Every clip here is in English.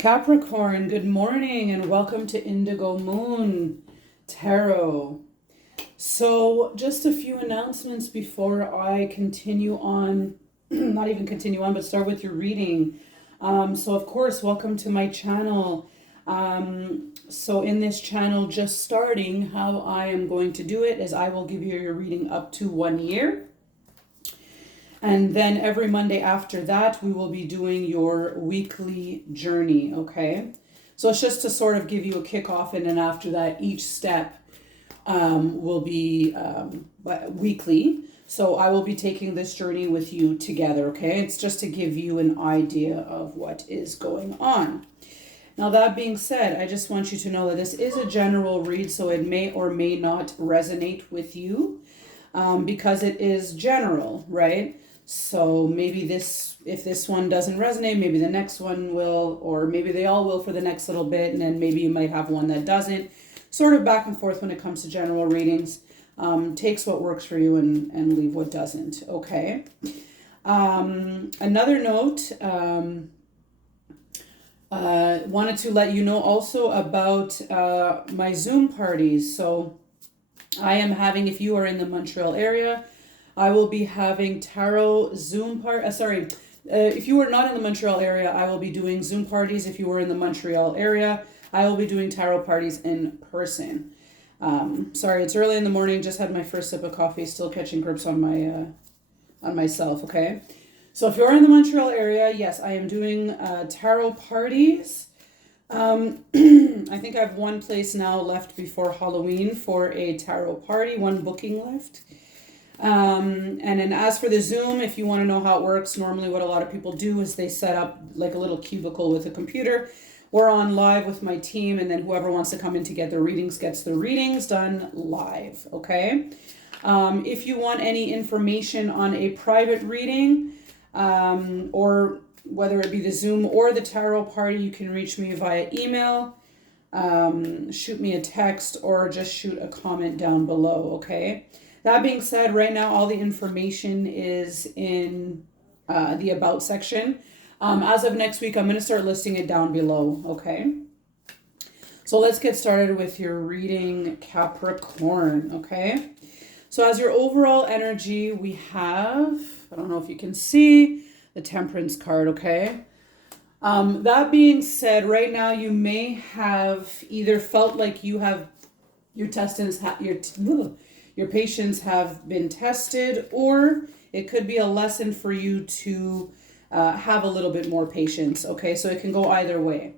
Capricorn, good morning and welcome to Indigo Moon Tarot. So, just a few announcements before I continue on, not even continue on, but start with your reading. So, of course, welcome to my channel. So, in this channel, just starting, how I am going to do it is I will give you your reading up to 1 year. And then every Monday after that, we will be doing your weekly journey, okay? So it's just to sort of give you a kickoff, and then after that, each step will be weekly. So I will be taking this journey with you together, okay? It's just to give you an idea of what is going on. Now, that being said, I just want you to know that this is a general read, so it may or may not resonate with you because it is general, right? So maybe if this one doesn't resonate, maybe the next one will, or maybe they all will for the next little bit, and then maybe you might have one that doesn't. Sort of back and forth when it comes to general readings. Takes what works for you and leave what doesn't, okay? Another note, wanted to let you know also about my Zoom parties. So I am having, if you are in the Montreal area, I will be having tarot Zoom if you are not in the Montreal area, I will be doing Zoom parties. If you are in the Montreal area, I will be doing tarot parties in person. Sorry, it's early in the morning. Just had my first sip of coffee. Still catching grips on myself. Okay, so if you're in the Montreal area, yes, I am doing tarot parties. I think I have one place now left before Halloween for a tarot party. One booking left. And then as for the Zoom, if you want to know how it works, normally what a lot of people do is they set up like a little cubicle with a computer. We're on live with my team, and then whoever wants to come in to get their readings gets their readings done live, okay? If you want any information on a private reading, or whether it be the Zoom or the tarot party, you can reach me via email, shoot me a text, or just shoot a comment down below, okay? That being said, right now all the information is in the About section. As of next week, I'm going to start listing it down below, okay? So let's get started with your reading, Capricorn, okay? So as your overall energy, we have, I don't know if you can see, the Temperance card, okay? That being said, right now you may have either felt like you have your patience have been tested, or it could be a lesson for you to have a little bit more patience, okay? So it can go either way.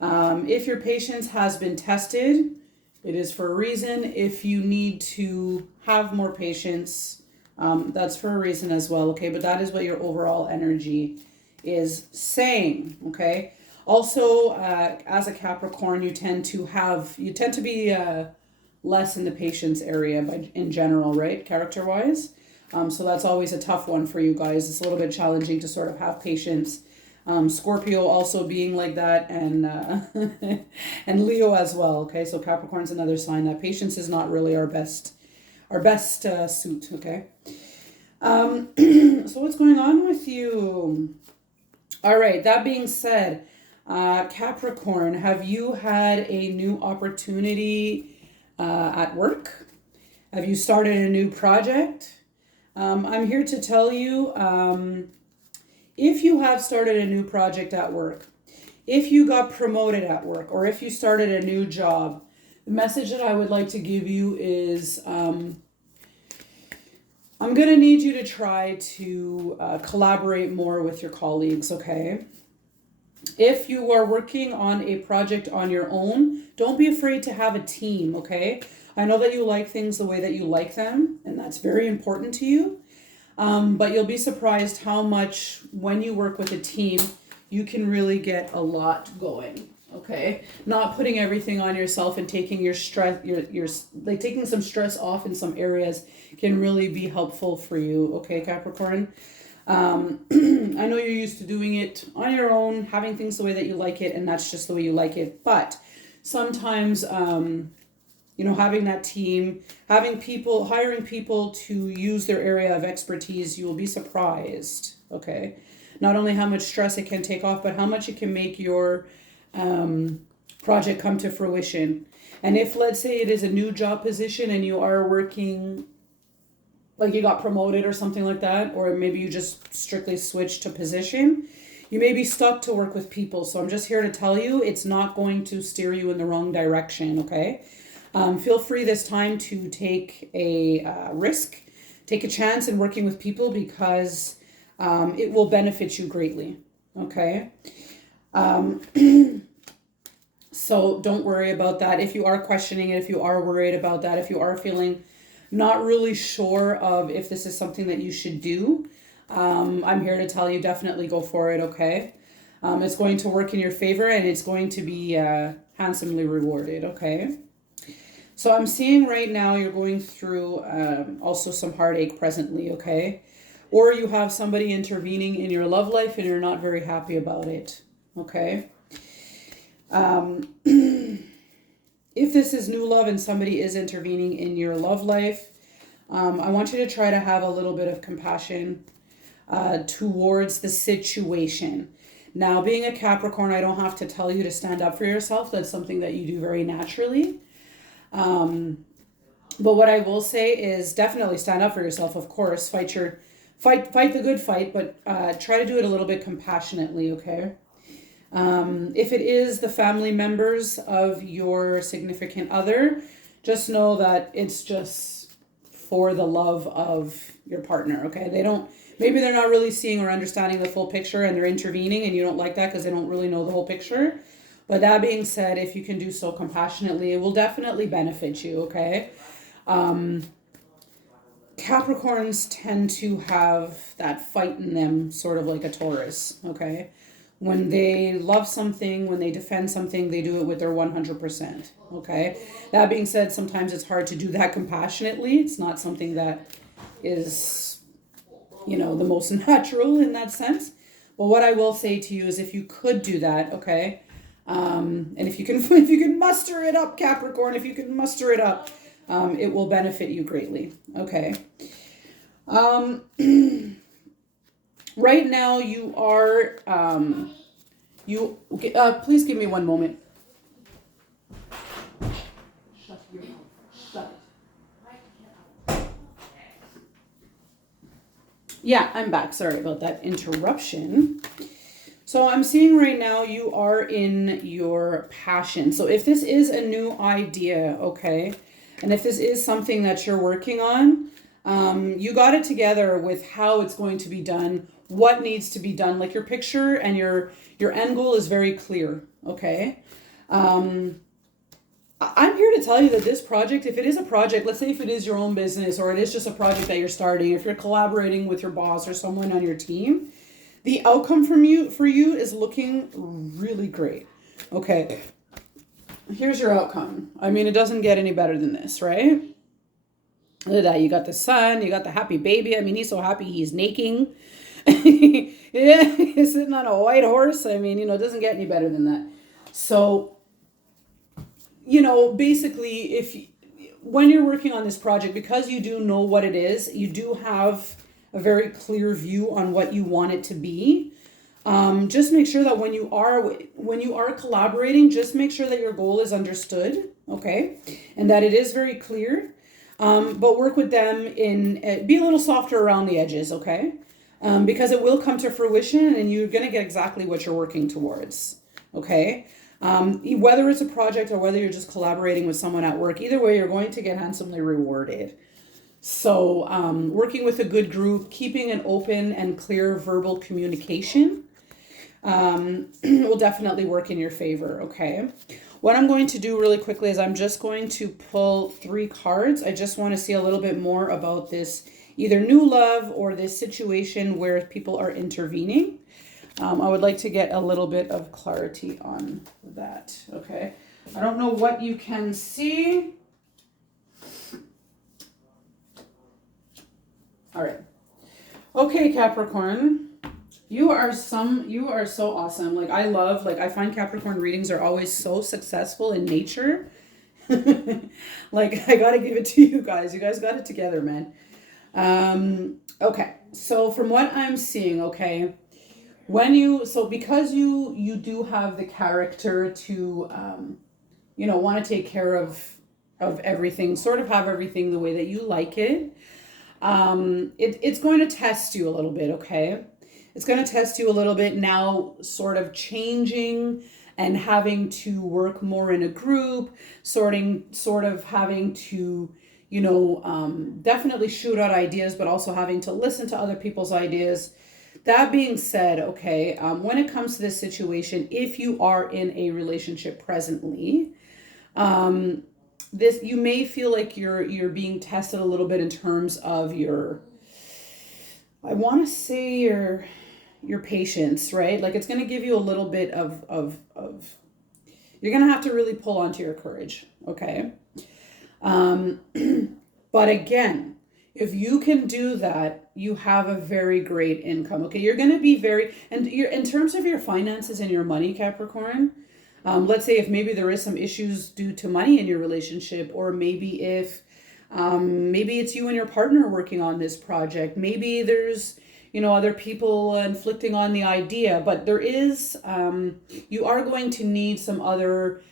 If your patience has been tested, it is for a reason. If you need to have more patience, that's for a reason as well, okay? But that is what your overall energy is saying, okay? Also, as a Capricorn, you tend to be less in the patience area in general, right? Character-wise. So that's always a tough one for you guys. It's a little bit challenging to sort of have patience. Scorpio also being like that, and and Leo as well. Okay, so Capricorn's another sign that patience is not really our best suit. Okay. So what's going on with you? All right. That being said, Capricorn, have you had a new opportunity at work? Have you started a new project? I'm here to tell you, if you have started a new project at work, if you got promoted at work, or if you started a new job, the message that I would like to give you is, I'm going to need you to try to collaborate more with your colleagues, okay? If you are working on a project on your own, don't be afraid to have a team, okay? I know that you like things the way that you like them, and that's very important to you. But you'll be surprised how much, when you work with a team, you can really get a lot going, okay? Not putting everything on yourself and taking your stress, like taking some stress off in some areas can really be helpful for you, okay, Capricorn? I know you're used to doing it on your own, having things the way that you like it, and that's just the way you like it. But sometimes, having that team, hiring people to use their area of expertise, you will be surprised, okay? Not only how much stress it can take off, but how much it can make your project come to fruition. And if, let's say, it is a new job position and you are working, like you got promoted or something like that, or maybe you just strictly switched to position, you may be stuck to work with people. So I'm just here to tell you it's not going to steer you in the wrong direction, okay? Feel free this time to take a risk, take a chance in working with people because it will benefit you greatly, okay? So don't worry about that. If you are questioning it, if you are worried about that, if you are feeling not really sure of if this is something that you should do, I'm here to tell you definitely go for it, okay? It's going to work in your favor and it's going to be handsomely rewarded, okay? So I'm seeing right now you're going through also some heartache presently, okay? Or you have somebody intervening in your love life and you're not very happy about it, okay? If this is new love and somebody is intervening in your love life, I want you to try to have a little bit of compassion towards the situation. Now, being a Capricorn, I don't have to tell you to stand up for yourself. That's something that you do very naturally. But what I will say is definitely stand up for yourself, of course. Fight the good fight, but try to do it a little bit compassionately, okay? If it is the family members of your significant other, just know that it's just for the love of your partner, okay? Maybe they're not really seeing or understanding the full picture and they're intervening and you don't like that because they don't really know the whole picture. But that being said, if you can do so compassionately, it will definitely benefit you, okay? Capricorns tend to have that fight in them, sort of like a Taurus, okay? When they love something, when they defend something, they do it with their 100%, okay? That being said, sometimes it's hard to do that compassionately. It's not something that is, the most natural in that sense. But what I will say to you is if you could do that, okay? And if you can muster it up, Capricorn, if you can muster it up, it will benefit you greatly, okay? Right now you are, please give me one moment. Shut your mouth. Shut it. Yeah, I'm back. Sorry about that interruption. So I'm seeing right now you are in your passion. So if this is a new idea, okay, and if this is something that you're working on, you got it together with how it's going to be done, what needs to be done. Like your picture and your end goal is very clear, okay? I'm here to tell you that this project, if it is a project, let's say if it is your own business or it is just a project that you're starting, if you're collaborating with your boss or someone on your team, the outcome for you is looking really great. Okay, here's your outcome. I mean, it doesn't get any better than this, right? Look at that. You got the sun, you got the happy baby. I mean, he's so happy he's naking. Yeah, he's sitting on a white horse. I mean, it doesn't get any better than that. So, basically, when you're working on this project, because you do know what it is, you do have a very clear view on what you want it to be. Just make sure that when you are collaborating, just make sure that your goal is understood, okay, and that it is very clear. But work with them be a little softer around the edges, okay? Because it will come to fruition and you're going to get exactly what you're working towards, okay? Whether it's a project or whether you're just collaborating with someone at work, either way, you're going to get handsomely rewarded. So working with a good group, keeping an open and clear verbal communication will definitely work in your favor, okay? What I'm going to do really quickly is I'm just going to pull 3 cards. I just want to see a little bit more about this, either new love or this situation where people are intervening. I would like to get a little bit of clarity on that, okay? I don't know what you can see. All right. Okay, Capricorn. You are so awesome. I find Capricorn readings are always so successful in nature. I got to give it to you guys. You guys got it together, man. Okay. So from what I'm seeing, okay, because you do have the character to want to take care of everything, sort of have everything the way that you like it. It's going to test you a little bit, okay? It's going to test you a little bit now, sort of changing and having to work more in a group, sort of having to, definitely shoot out ideas, but also having to listen to other people's ideas. That being said, okay, when it comes to this situation, if you are in a relationship presently, this you may feel like you're being tested a little bit in terms of I want to say your patience, right? Like it's going to give you a little bit of you're going to have to really pull onto your courage, okay? Um, but again, if you can do that, you have a very great income. Okay, you're going to be and you're in terms of your finances and your money, Capricorn. Let's say if maybe there is some issues due to money in your relationship, or maybe if maybe it's you and your partner working on this project. Maybe there's other people inflicting on the idea, but there is you are going to need some other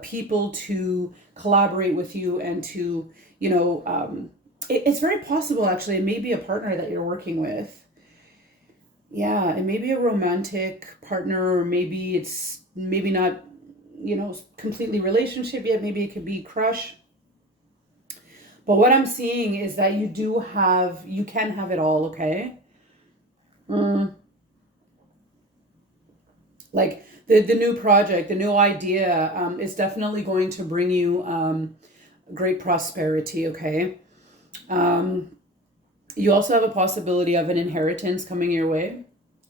people to collaborate with you and to it's very possible actually it may be a partner that you're working with. Yeah, it may be a romantic partner, or maybe it's maybe not completely relationship yet. Maybe it could be crush. But what I'm seeing is that you can have it all, okay? Mm. Like the new project, the new idea is definitely going to bring you great prosperity, okay? Um, you also have a possibility of an inheritance coming your way,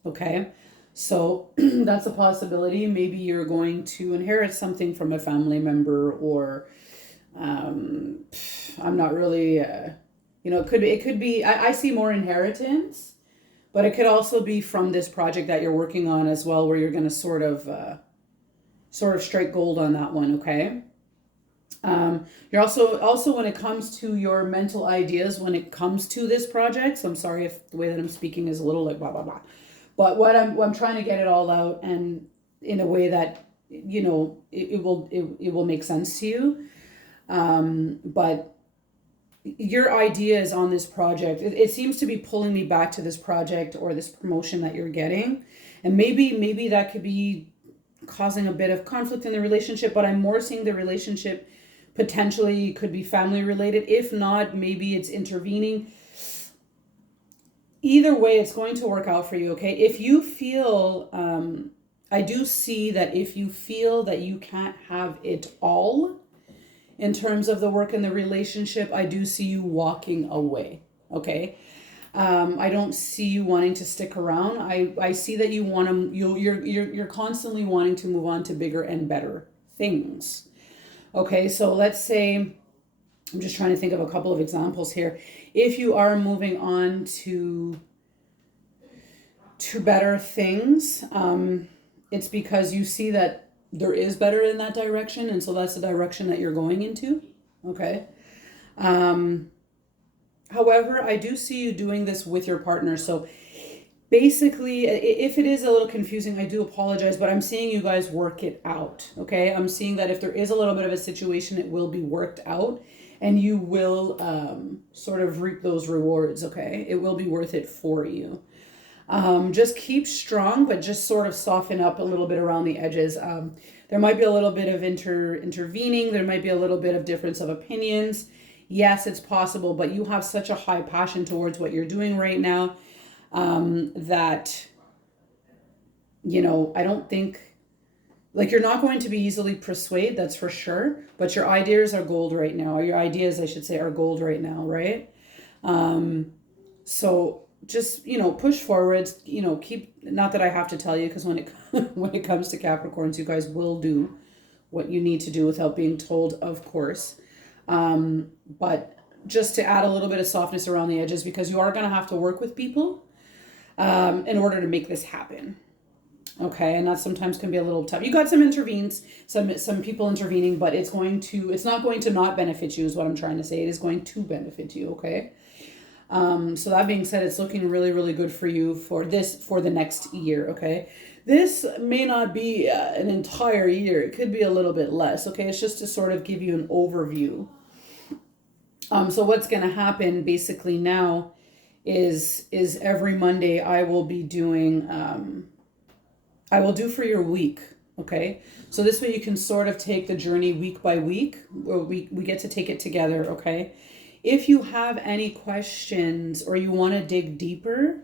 okay? So that's a possibility. Maybe you're going to inherit something from a family member, or um, I'm not really, it could be, I see more inheritance, but it could also be from this project that you're working on as well, where you're going to sort of strike gold on that one, okay? You're also when it comes to your mental ideas, when it comes to this project. So I'm sorry if the way that I'm speaking is a little like blah blah blah, but what I'm trying to get it all out and in a way that it will make sense to you. But your ideas on this project, it seems to be pulling me back to this project or this promotion that you're getting, and maybe that could be causing a bit of conflict in the relationship. But I'm more seeing the relationship potentially could be family related. If not, maybe it's intervening. Either way, it's going to work out for you, okay? If you feel I do see that if you feel that you can't have it all in terms of the work and the relationship, I do see you walking away, okay? I don't see you wanting to stick around. I see that you want to you're constantly wanting to move on to bigger and better things. Okay, so let's say I'm just trying to think of a couple of examples here. If you are moving on to better things, it's because you see that there is better in that direction, and so that's the direction that you're going into. Okay. However, I do see you doing this with your partner. So basically, if it is a little confusing, I do apologize, but I'm seeing you guys work it out. Okay. I'm seeing that if there is a little bit of a situation, it will be worked out, and you will sort of reap those rewards. Okay. It will be worth it for you. Just keep strong, but just sort of soften up a little bit around the edges. There might be a little bit of intervening. There might be a little bit of difference of opinions. Yes, it's possible, but you have such a high passion towards what you're doing right now that, I don't think, like, you're not going to be easily persuaded, that's for sure, but your ideas are gold right now, or your ideas, I should say, are gold right now, right? So just, push forwards, keep, not that I have to tell you, because when it when it comes to Capricorns, you guys will do what you need to do without being told, of course. But just to add a little bit of softness around the edges, because you are going to have to work with people in order to make this happen. Okay, and that sometimes can be a little tough. You got some people intervening, but it's not going to not benefit you, is what I'm trying to say. It is going to benefit you, okay? So that being said, it's looking really, really good for you for the next year, okay? This may not be an entire year. It could be a little bit less, okay? It's just to sort of give you an overview. So what's going to happen basically now is every Monday I will be doing, I will do for your week, okay? So this way you can sort of take the journey week by week, or we get to take it together, okay? If you have any questions or you want to dig deeper,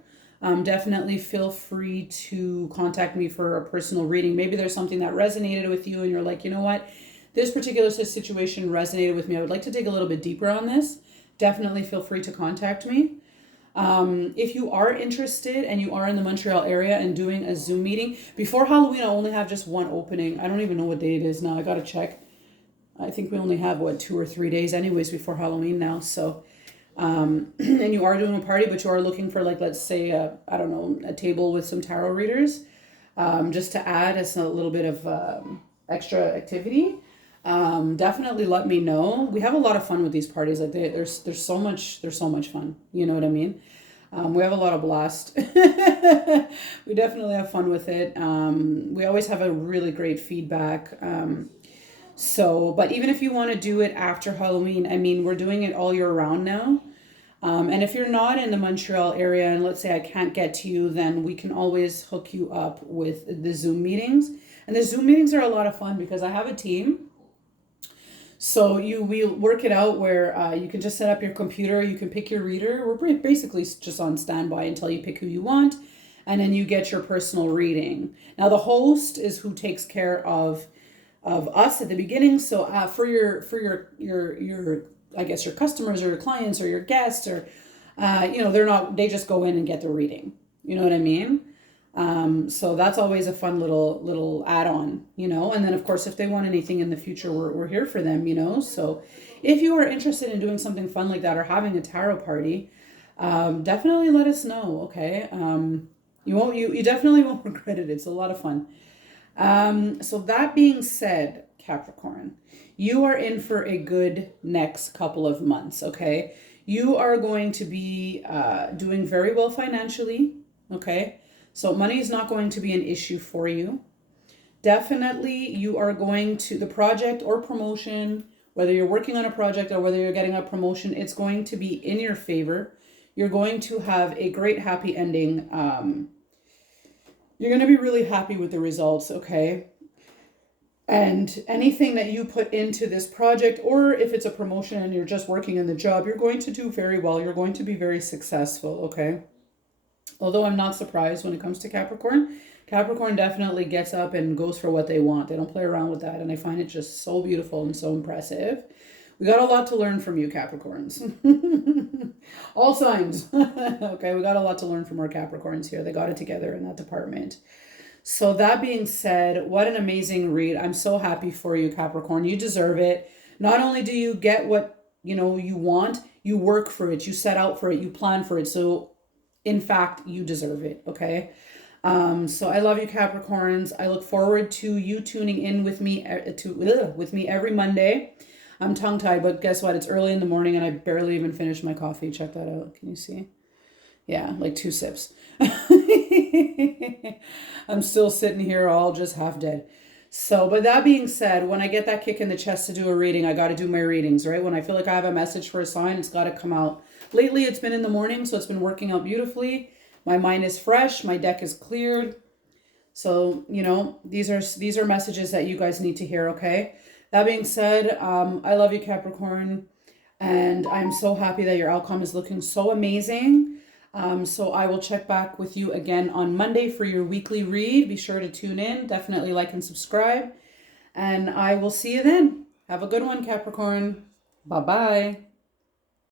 definitely feel free to contact me for a personal reading. Maybe there's something that resonated with you and you're like, you know what? This particular situation resonated with me. I would like to dig a little bit deeper on this. Definitely feel free to contact me. If you are interested and you are in the Montreal area and doing a Zoom meeting, before Halloween, I only have just one opening. I don't even know what day it is now. I got to check. I think we only have, 2 or 3 days anyways before Halloween now. So, and you are doing a party, but you are looking for, like, let's say, I don't know, a table with some tarot readers, just to add as a little bit of extra activity. Definitely let me know. We have a lot of fun with these parties. Like there's so much fun. You know what I mean? We have a lot of blast. We definitely have fun with it. We always have a really great feedback. But even if you want to do it after Halloween, I mean, we're doing it all year round now. And if you're not in the Montreal area and let's say I can't get to you, then we can always hook you up with the Zoom meetings. And the Zoom meetings are a lot of fun because I have a team. So we work it out where you can just set up your computer, you can pick your reader. We're basically just on standby until you pick who you want, and then you get your personal reading. Now the host is who takes care of us at the beginning. So for your I guess your customers or your clients or your guests or they just go in and get the reading. You know what I mean? So that's always a fun little add-on, and then of course, if they want anything in the future, we're here for them, so if you are interested in doing something fun like that or having a tarot party, definitely let us know. Okay. You definitely won't regret it. It's a lot of fun. So that being said, Capricorn, you are in for a good next couple of months. Okay. You are going to be, doing very well financially. Okay. So money is not going to be an issue for you. Definitely you are going to, the project or promotion, whether you're working on a project or whether you're getting a promotion, it's going to be in your favor. You're going to have a great happy ending. You're going to be really happy with the results, okay? And anything that you put into this project, or if it's a promotion and you're just working in the job, you're going to do very well. You're going to be very successful, okay? Although I'm not surprised when it comes to Capricorn. Capricorn definitely gets up and goes for what they want. They don't play around with that. And I find it just so beautiful and so impressive. We got a lot to learn from you, Capricorns. All signs. Okay, we got a lot to learn from our Capricorns here. They got it together in that department. So that being said, what an amazing read. I'm so happy for you, Capricorn. You deserve it. Not only do you get what you want, you work for it. You set out for it. You plan for it. So in fact, you deserve it, okay? So I love you, Capricorns. I look forward to you tuning in with me every Monday. I'm tongue-tied, but guess what? It's early in the morning and I barely even finished my coffee. Check that out. Can you see? Yeah, like 2 sips. I'm still sitting here all just half dead. So, but that being said, when I get that kick in the chest to do a reading, I got to do my readings, right? When I feel like I have a message for a sign, it's got to come out. Lately, it's been in the morning, so it's been working out beautifully. My mind is fresh. My deck is cleared. So, these are messages that you guys need to hear, okay? That being said, I love you, Capricorn. And I'm so happy that your outcome is looking so amazing. So I will check back with you again on Monday for your weekly read. Be sure to tune in. Definitely like and subscribe. And I will see you then. Have a good one, Capricorn. Bye-bye.